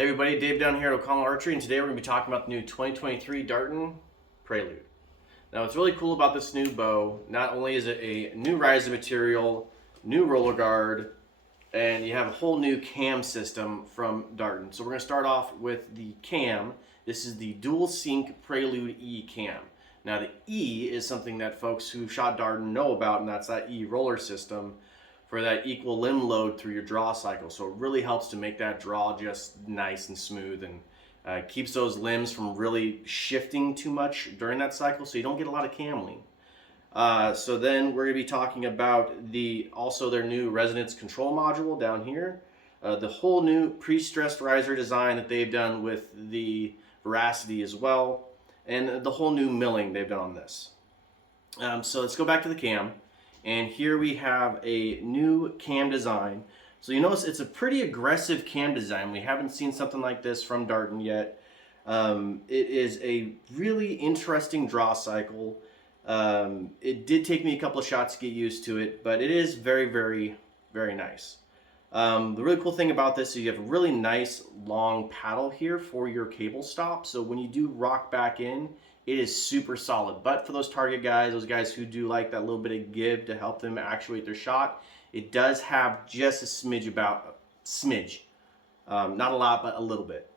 Hey everybody, Dave down here at O'Connell Archery, and today we're going to be talking about the new 2023 Darton Prelude. Now what's really cool about this new bow, not only is it a new riser material, new roller guard, and you have a whole new cam system from Darton. So we're going to start off with the cam. This is the DualSync Prelude E cam. Now the E is something that folks who shot Darton know about, and that's that E roller system for that equal limb load through your draw cycle. So it really helps to make that draw just nice and smooth, and keeps those limbs from really shifting too much during that cycle, so you don't get a lot of cam lean. So then we're going to be talking about also their new resonance control module down here. The whole new pre-stressed riser design that they've done with the Veracity as well, and the whole new milling they've done on this. So let's go back to the cam. And here we have a new cam design. So you notice it's a pretty aggressive cam design. We haven't seen something like this from Darton yet. It is a really interesting draw cycle. It did take me a couple of shots to get used to it, but it is very, very, very nice. The really cool thing about this is you have a really nice long paddle here for your cable stop. So when you do rock back in, it is super solid. But for those target guys, those guys who do like that little bit of give to help them actuate their shot, it does have just a smidge, not a lot, but a little bit.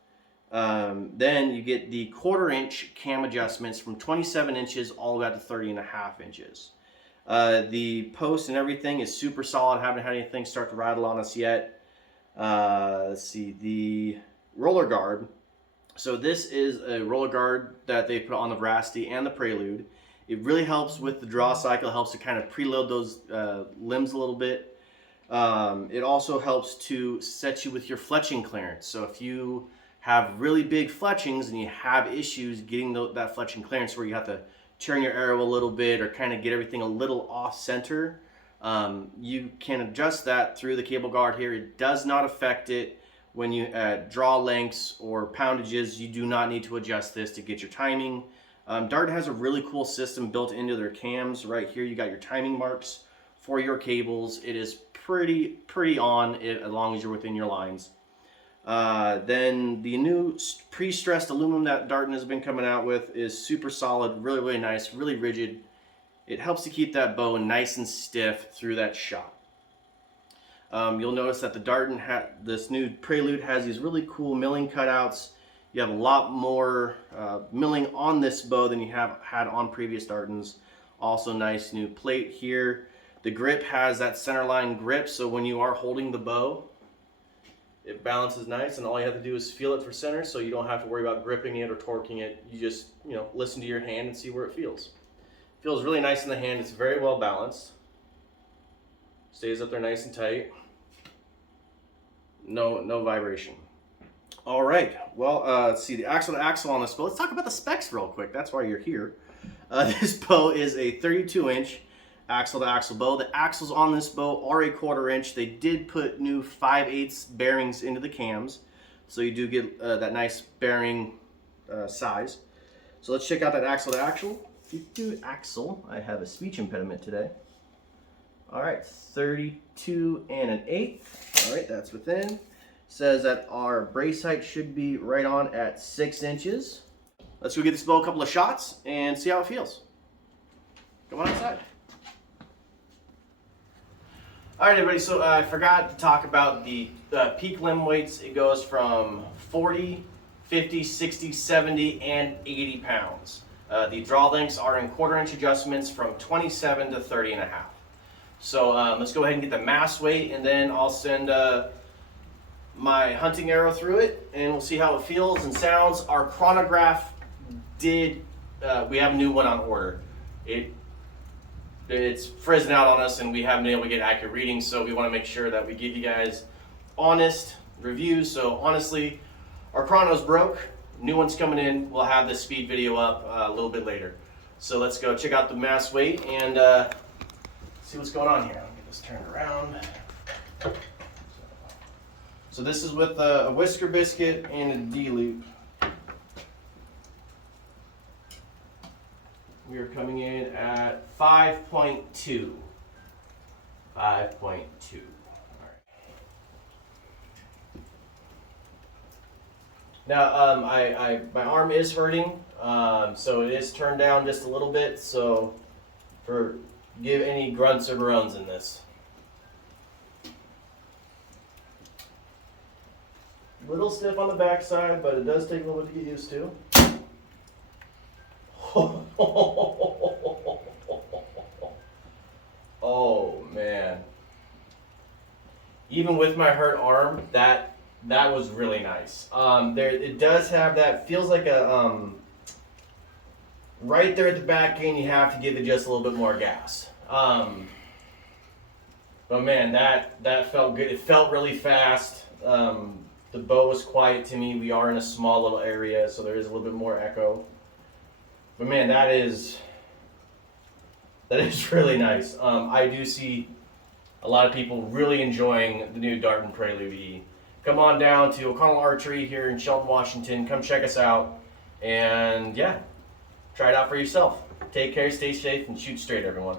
Then you get the 1/4 inch cam adjustments from 27 inches all the way out to 30.5 inches. The post and everything is super solid. Haven't had anything start to rattle on us yet. Let's see, the roller guard. So this is a roller guard that they put on the Veracity and the Prelude. It really helps with the draw cycle. It helps to kind of preload those limbs a little bit. It also helps to set you with your fletching clearance. So if you have really big fletchings and you have issues getting that fletching clearance where you have to turn your arrow a little bit or kind of get everything a little off center, you can adjust that through the cable guard here. It does not affect it. When you draw lengths or poundages, you do not need to adjust this to get your timing. Darton has a really cool system built into their cams. Right here you got your timing marks for your cables. It is pretty on it as long as you're within your lines. Then the new pre-stressed aluminum that Darton has been coming out with is super solid, really nice, really rigid. It helps to keep that bow nice and stiff through that shot. You'll notice that the Darton, this new Prelude, has these really cool milling cutouts. You have a lot more milling on this bow than you have had on previous Dartons. Also nice new plate here. The grip has that centerline grip, so when you are holding the bow, it balances nice, and all you have to do is feel it for center, so you don't have to worry about gripping it or torquing it. You just, listen to your hand and see where it feels. It feels really nice in the hand. It's very well balanced. Stays up there nice and tight. No vibration. All right, well, let's see the axle to axle on this bow. Let's talk about the specs real quick. That's why you're here. This bow is a 32 inch axle to axle bow. The axles on this bow are a 1/4 inch. They did put new 5/8 bearings into the cams, so you do get that nice bearing size. So let's check out that axle to axle. I have a speech impediment today. All right, 32 1/8. All right, that's within. Says that our brace height should be right on at 6 inches. Let's go get this bow a couple of shots and see how it feels. Come on outside. All right, everybody, so I forgot to talk about the peak limb weights. It goes from 40, 50, 60, 70, and 80 pounds. The draw lengths are in 1/4 inch adjustments from 27 to 30.5. So let's go ahead and get the mass weight, and then I'll send my hunting arrow through it, and we'll see how it feels and sounds. Our chronograph we have a new one on order. It's frizzing out on us, and we haven't been able to get accurate readings, so we want to make sure that we give you guys honest reviews. So honestly, our chrono's broke. New one's coming in. We'll have this speed video up a little bit later. So let's go check out the mass weight and see what's going on here. I'll get this turned around. So this is with a whisker biscuit and a Dloop. We are coming in at 5.2. 5.2. Now, my arm is hurting, so it is turned down just a little bit. So, give any grunts or groans in this. A little stiff on the backside, but it does take a little bit to get used to. Oh man! Even with my hurt arm, that was really nice. It does have that, feels like a right there at the back end. You have to give it just a little bit more gas. But man, that felt good. It felt really fast. The bow was quiet to me. We are in a small little area, so there is a little bit more echo. But man, that is really nice. I do see a lot of people really enjoying the new Darton Prelude E. Come on down to O'Connell Archery here in Shelton, Washington. Come check us out. And yeah, try it out for yourself. Take care, stay safe, and shoot straight, everyone.